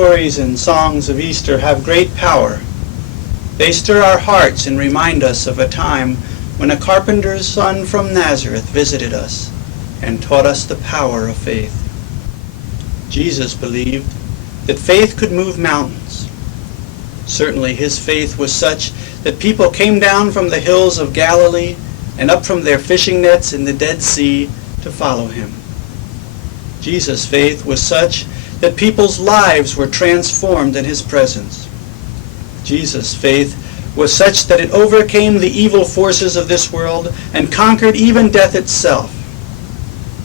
stories and songs of Easter have great power. They stir our hearts and remind us of a time when a carpenter's son from Nazareth visited us and taught us the power of faith. Jesus believed that faith could move mountains. Certainly his faith was such that people came down from the hills of Galilee and up from their fishing nets in the Dead Sea to follow him. Jesus' faith was such that people's lives were transformed in his presence. Jesus' faith was such that it overcame the evil forces of this world and conquered even death itself.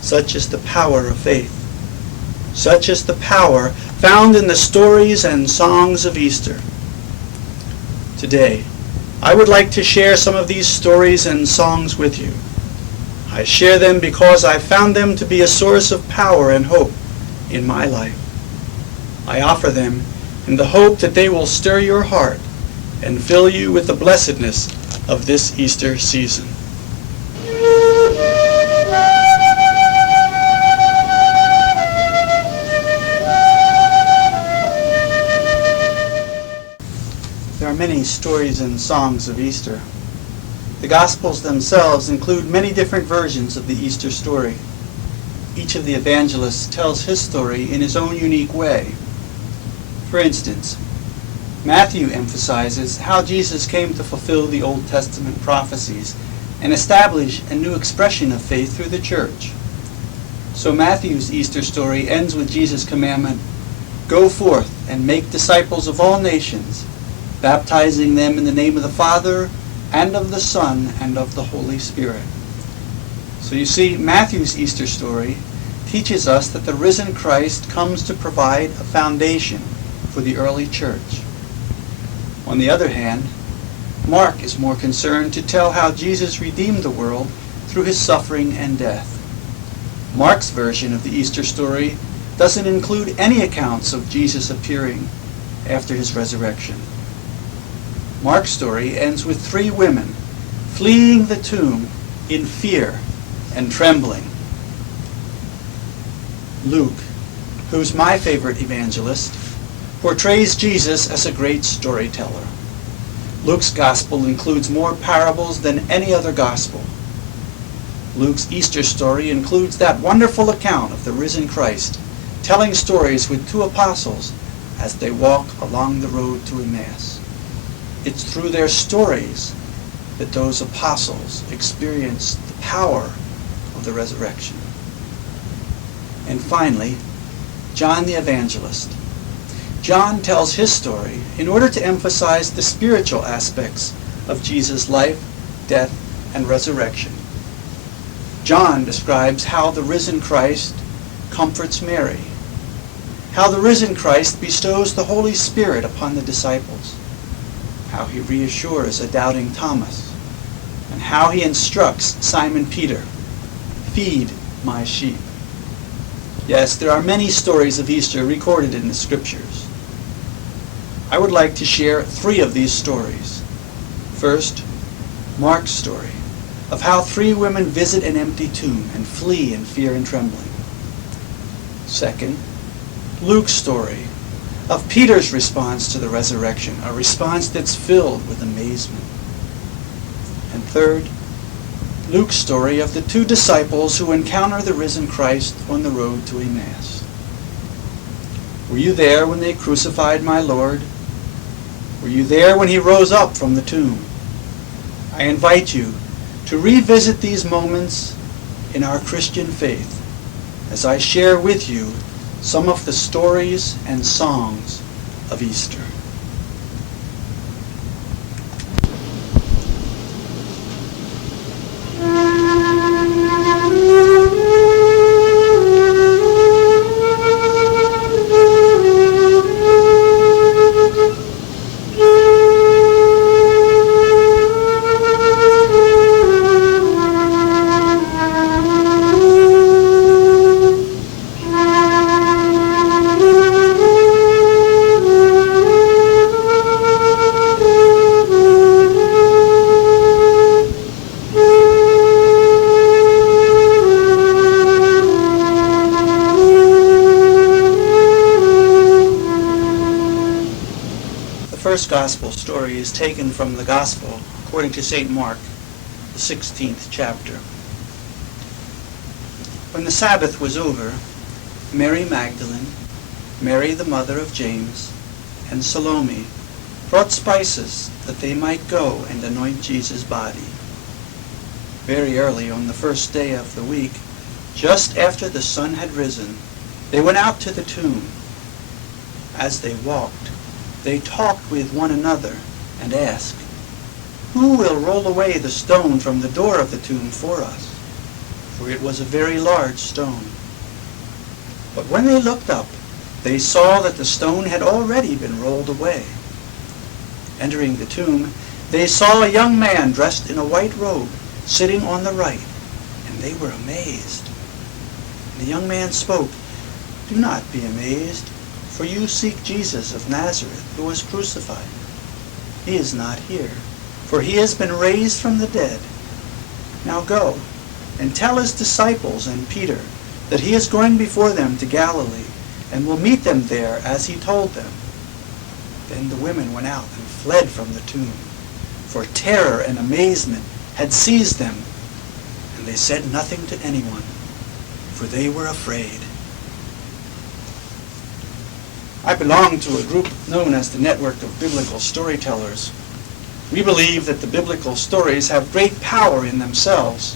Such is the power of faith. Such is the power found in the stories and songs of Easter. Today, I would like to share some of these stories and songs with you. I share them because I found them to be a source of power and hope in my life. I offer them in the hope that they will stir your heart and fill you with the blessedness of this Easter season. There are many stories and songs of Easter. The Gospels themselves include many different versions of the Easter story. Each of the evangelists tells his story in his own unique way. For instance, Matthew emphasizes how Jesus came to fulfill the Old Testament prophecies and establish a new expression of faith through the church. So Matthew's Easter story ends with Jesus' commandment, "Go forth and make disciples of all nations, baptizing them in the name of the Father, and of the Son, and of the Holy Spirit." So you see, Matthew's Easter story teaches us that the risen Christ comes to provide a foundation for the early church. On the other hand, Mark is more concerned to tell how Jesus redeemed the world through his suffering and death. Mark's version of the Easter story doesn't include any accounts of Jesus appearing after his resurrection. Mark's story ends with 3 women fleeing the tomb in fear and trembling. Luke, who's my favorite evangelist, portrays Jesus as a great storyteller. Luke's gospel includes more parables than any other gospel. Luke's Easter story includes that wonderful account of the risen Christ, telling stories with 2 apostles as they walk along the road to Emmaus. It's through their stories that those apostles experienced the power of the resurrection. And finally, John the Evangelist. John tells his story in order to emphasize the spiritual aspects of Jesus' life, death, and resurrection. John describes how the risen Christ comforts Mary, how the risen Christ bestows the Holy Spirit upon the disciples, how he reassures a doubting Thomas, and how he instructs Simon Peter, "Feed my sheep." Yes, there are many stories of Easter recorded in the Scriptures. I would like to share 3 of these stories. First, Mark's story of how 3 women visit an empty tomb and flee in fear and trembling. Second, Luke's story of Peter's response to the resurrection, a response that's filled with amazement. And third, Luke's story of the 2 disciples who encounter the risen Christ on the road to Emmaus. Were you there when they crucified my Lord? Were you there when he rose up from the tomb? I invite you to revisit these moments in our Christian faith as I share with you some of the stories and songs of Easter. story is taken from the Gospel according to St. Mark, the 16th chapter. When the Sabbath was over, Mary Magdalene, Mary the mother of James, and Salome brought spices that they might go and anoint Jesus' body. Very early on the first day of the week, just after the sun had risen, they went out to the tomb. As they walked, they talked with one another and asked, "Who will roll away the stone from the door of the tomb for us?" For it was a very large stone. But when they looked up, they saw that the stone had already been rolled away. Entering the tomb, they saw a young man dressed in a white robe sitting on the right, and they were amazed. And the young man spoke, "Do not be amazed, for you seek Jesus of Nazareth, who was crucified. He is not here, for he has been raised from the dead. Now go and tell his disciples and Peter that he is going before them to Galilee, and will meet them there as he told them." Then the women went out and fled from the tomb, for terror and amazement had seized them, and they said nothing to anyone, for they were afraid. I belong to a group known as the Network of Biblical Storytellers. We believe that the biblical stories have great power in themselves,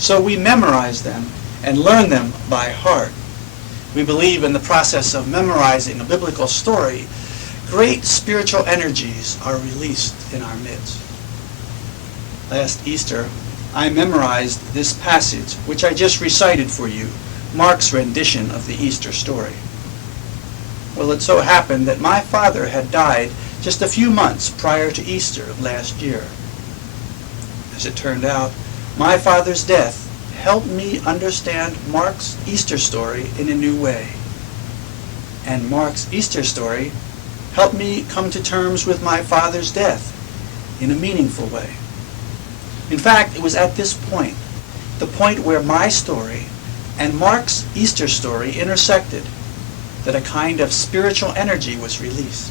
so we memorize them and learn them by heart. We believe in the process of memorizing a biblical story, great spiritual energies are released in our midst. Last Easter, I memorized this passage, which I just recited for you, Mark's rendition of the Easter story. Well, it so happened that my father had died just a few months prior to Easter of last year. As it turned out, my father's death helped me understand Mark's Easter story in a new way. And Mark's Easter story helped me come to terms with my father's death in a meaningful way. In fact, it was at this point, the point where my story and Mark's Easter story intersected, that a kind of spiritual energy was released.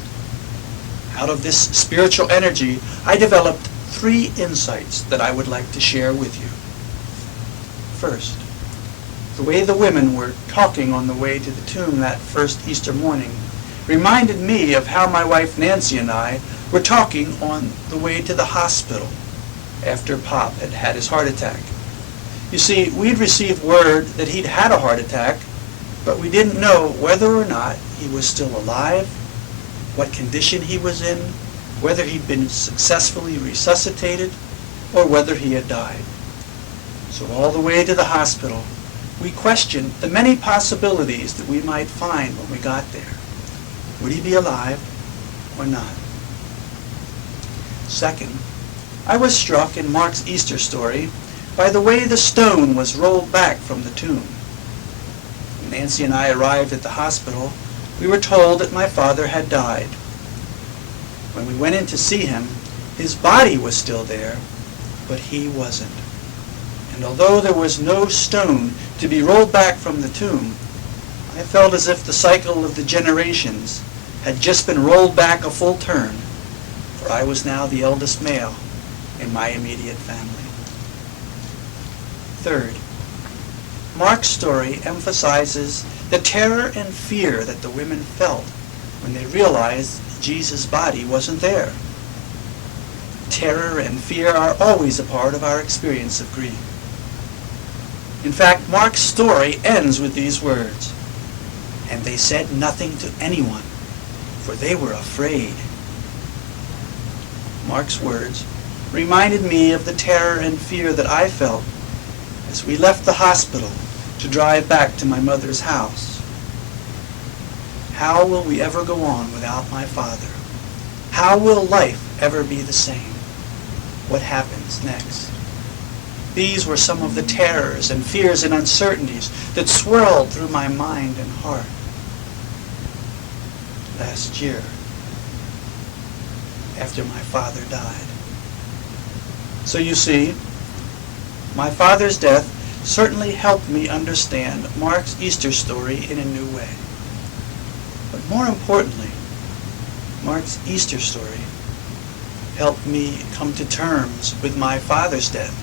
Out of this spiritual energy, I developed 3 insights that I would like to share with you. First, the way the women were talking on the way to the tomb that first Easter morning reminded me of how my wife Nancy and I were talking on the way to the hospital after Pop had had his heart attack. You see, we'd received word that he'd had a heart attack, but we didn't know whether or not he was still alive, what condition he was in, whether he'd been successfully resuscitated, or whether he had died. So all the way to the hospital, we questioned the many possibilities that we might find when we got there. Would he be alive or not? Second, I was struck in Mark's Easter story by the way the stone was rolled back from the tomb. When Nancy and I arrived at the hospital, we were told that my father had died. When we went in to see him, his body was still there, but he wasn't. And although there was no stone to be rolled back from the tomb, I felt as if the cycle of the generations had just been rolled back a full turn, for I was now the eldest male in my immediate family. Third, Mark's story emphasizes the terror and fear that the women felt when they realized Jesus' body wasn't there. Terror and fear are always a part of our experience of grief. In fact, Mark's story ends with these words, "And they said nothing to anyone, for they were afraid." Mark's words reminded me of the terror and fear that I felt as we left the hospital to drive back to my mother's house. How will we ever go on without my father? How will life ever be the same? What happens next? These were some of the terrors and fears and uncertainties that swirled through my mind and heart. Last year, after my father died. So you see, my father's death certainly helped me understand Mark's Easter story in a new way. But more importantly, Mark's Easter story helped me come to terms with my father's death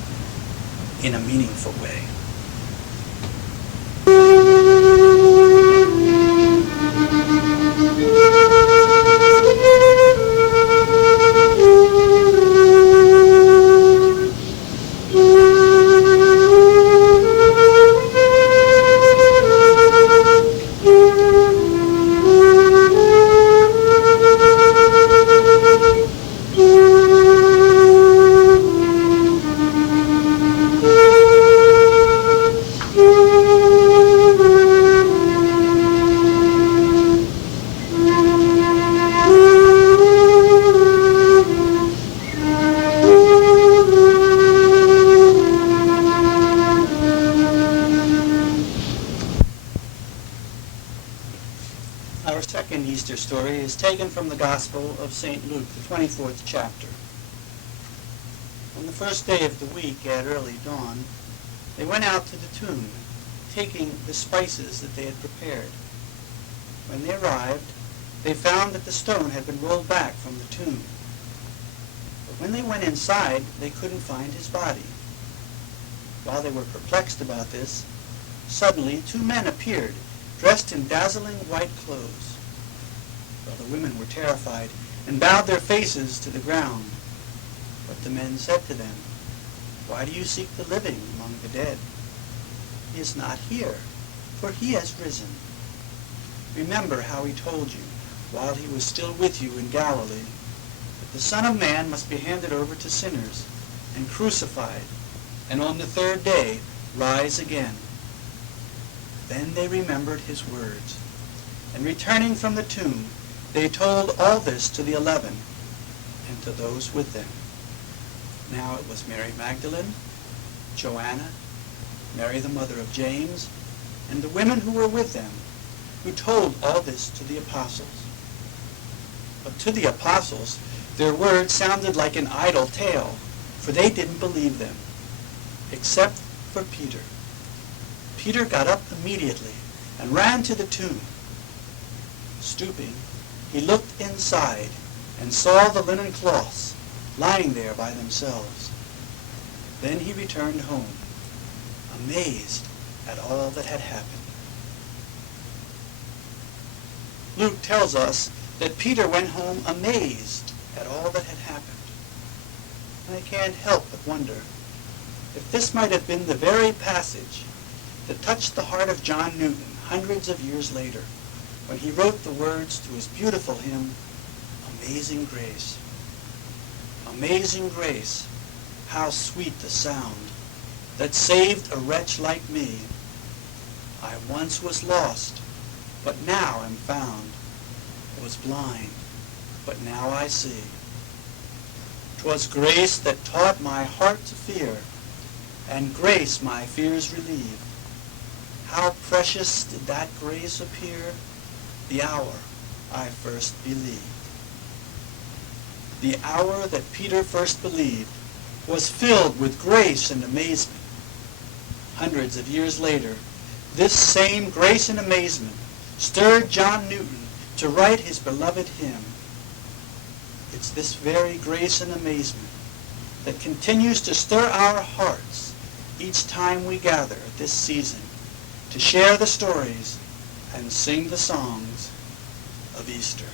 in a meaningful way. Our second Easter story is taken from the Gospel of St. Luke, the 24th chapter. On the first day of the week, at early dawn, they went out to the tomb, taking the spices that they had prepared. When they arrived, they found that the stone had been rolled back from the tomb. But when they went inside, they couldn't find his body. While they were perplexed about this, suddenly 2 men appeared, dressed in dazzling white clothes. Well, the women were terrified and bowed their faces to the ground. But the men said to them, "Why do you seek the living among the dead? He is not here, for he has risen. Remember how he told you, while he was still with you in Galilee, that the Son of Man must be handed over to sinners and crucified, and on the 3rd day rise again." Then they remembered his words, and returning from the tomb, they told all this to the 11 and to those with them. Now it was Mary Magdalene, Joanna, Mary the mother of James, and the women who were with them, who told all this to the apostles. But to the apostles, their words sounded like an idle tale, for they didn't believe them, except for Peter. Peter got up immediately and ran to the tomb. Stooping, he looked inside and saw the linen cloths lying there by themselves. Then he returned home, amazed at all that had happened. Luke tells us that Peter went home amazed at all that had happened. And I can't help but wonder if this might have been the very passage that touched the heart of John Newton hundreds of years later, when he wrote the words to his beautiful hymn, Amazing Grace. Amazing grace, how sweet the sound that saved a wretch like me. I once was lost, but now am found. Was blind, but now I see. 'Twas grace that taught my heart to fear, and grace my fears relieved. How precious did that grace appear, the hour I first believed. The hour that Peter first believed was filled with grace and amazement. Hundreds of years later, this same grace and amazement stirred John Newton to write his beloved hymn. It's this very grace and amazement that continues to stir our hearts each time we gather this season to share the stories and sing the songs of Easter.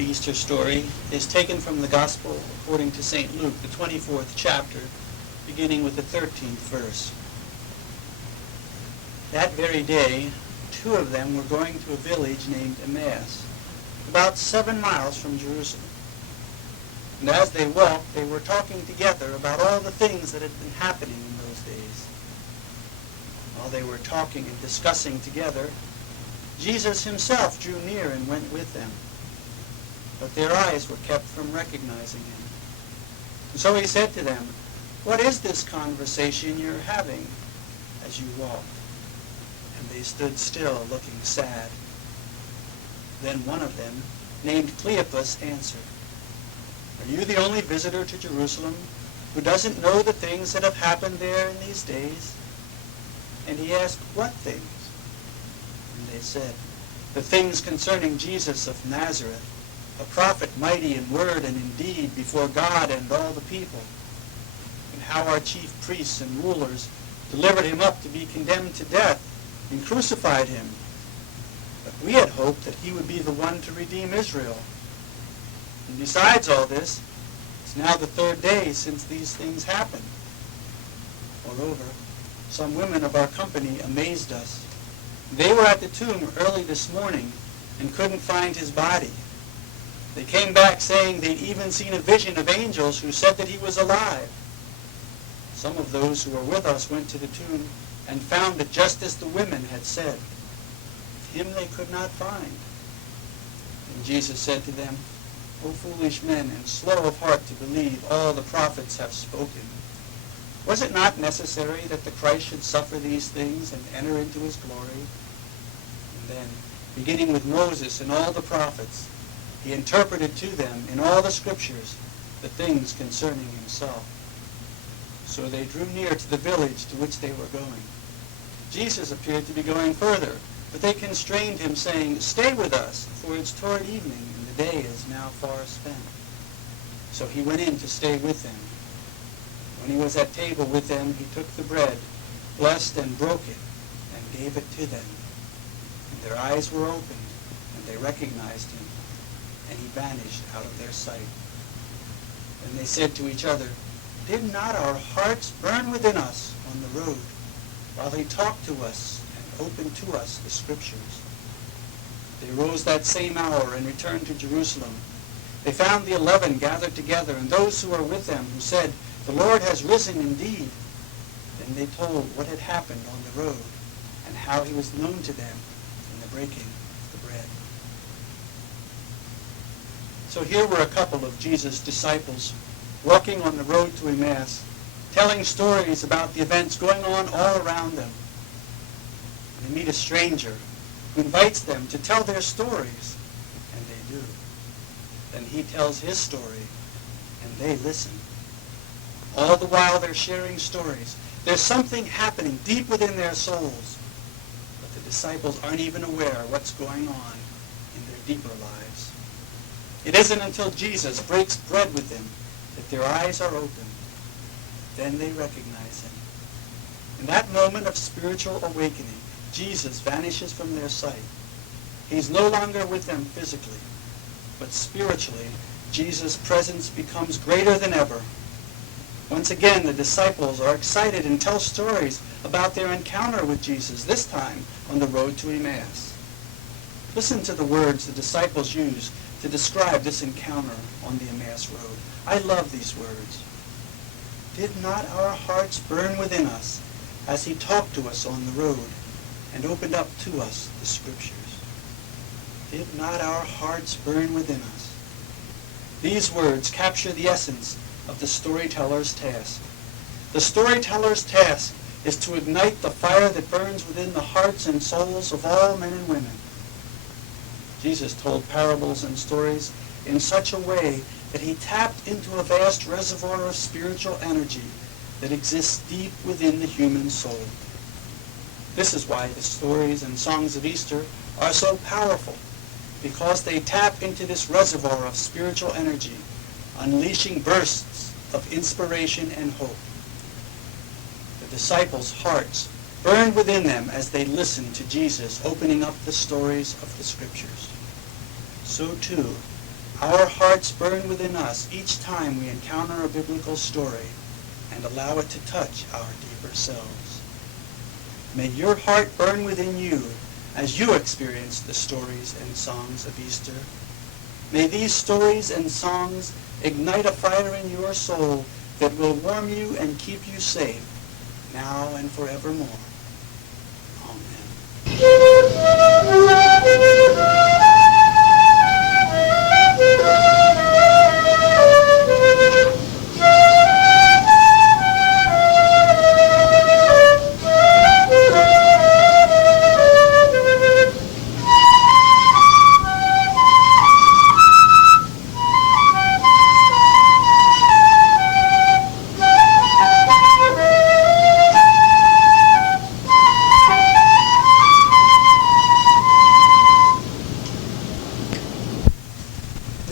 Easter story is taken from the Gospel according to St. Luke, the 24th chapter, beginning with the 13th verse. That very day, 2 of them were going to a village named Emmaus, about 7 miles from Jerusalem. And as they walked, they were talking together about all the things that had been happening in those days. While they were talking and discussing together, Jesus himself drew near and went with them. But their eyes were kept from recognizing him. And so he said to them, "What is this conversation you're having as you walk?" And they stood still, looking sad. Then one of them, named Cleopas, answered, "Are you the only visitor to Jerusalem who doesn't know the things that have happened there in these days?" And he asked, "What things?" And they said, "The things concerning Jesus of Nazareth, a prophet mighty in word and in deed before God and all the people, and how our chief priests and rulers delivered him up to be condemned to death and crucified him. But we had hoped that he would be the one to redeem Israel. And besides all this, it's now the third day since these things happened. Moreover, some women of our company amazed us. They were at the tomb early this morning and couldn't find his body. They came back saying they'd even seen a vision of angels who said that he was alive. Some of those who were with us went to the tomb and found it just as the women had said. Him they could not find." And Jesus said to them, "O foolish men, and slow of heart to believe all the prophets have spoken. Was it not necessary that the Christ should suffer these things and enter into his glory?" And then, beginning with Moses and all the prophets, he interpreted to them in all the scriptures the things concerning himself. So they drew near to the village to which they were going. Jesus appeared to be going further, but they constrained him, saying, "Stay with us, for it's toward evening, and the day is now far spent." So he went in to stay with them. When he was at table with them, he took the bread, blessed and broke it, and gave it to them. And their eyes were opened, and they recognized him, and he vanished out of their sight. And they said to each other, "Did not our hearts burn within us on the road, while he talked to us and opened to us the Scriptures?" They rose that same hour and returned to Jerusalem. They found the 11 gathered together, and those who were with them, who said, "The Lord has risen indeed." Then they told what had happened on the road, and how he was known to them in the breaking of the bread. So here were a couple of Jesus' disciples walking on the road to Emmaus, telling stories about the events going on all around them. And they meet a stranger who invites them to tell their stories, and they do. Then he tells his story, and they listen. All the while they're sharing stories. There's something happening deep within their souls, but the disciples aren't even aware what's going on in their deeper lives. It isn't until Jesus breaks bread with them that their eyes are opened. Then they recognize him. In that moment of spiritual awakening, Jesus vanishes from their sight. He's no longer with them physically, but spiritually, Jesus' presence becomes greater than ever. Once again, the disciples are excited and tell stories about their encounter with Jesus, this time on the road to Emmaus. Listen to the words the disciples use to describe this encounter on the Emmaus road. I love these words. "Did not our hearts burn within us as he talked to us on the road and opened up to us the Scriptures?" Did not our hearts burn within us? These words capture the essence of the storyteller's task. The storyteller's task is to ignite the fire that burns within the hearts and souls of all men and women. Jesus told parables and stories in such a way that he tapped into a vast reservoir of spiritual energy that exists deep within the human soul. This is why the stories and songs of Easter are so powerful, because they tap into this reservoir of spiritual energy, unleashing bursts of inspiration and hope. The disciples' hearts burned within them as they listened to Jesus opening up the stories of the Scriptures. So too, our hearts burn within us each time we encounter a biblical story and allow it to touch our deeper selves. May your heart burn within you as you experience the stories and songs of Easter. May these stories and songs ignite a fire in your soul that will warm you and keep you safe now and forevermore.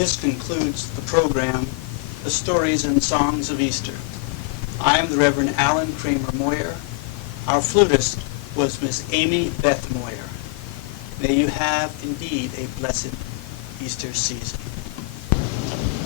This concludes the program, The Stories and Songs of Easter. I am the Reverend Alan Kramer Moyer. Our flutist was Miss Amy Beth Moyer. May you have indeed a blessed Easter season.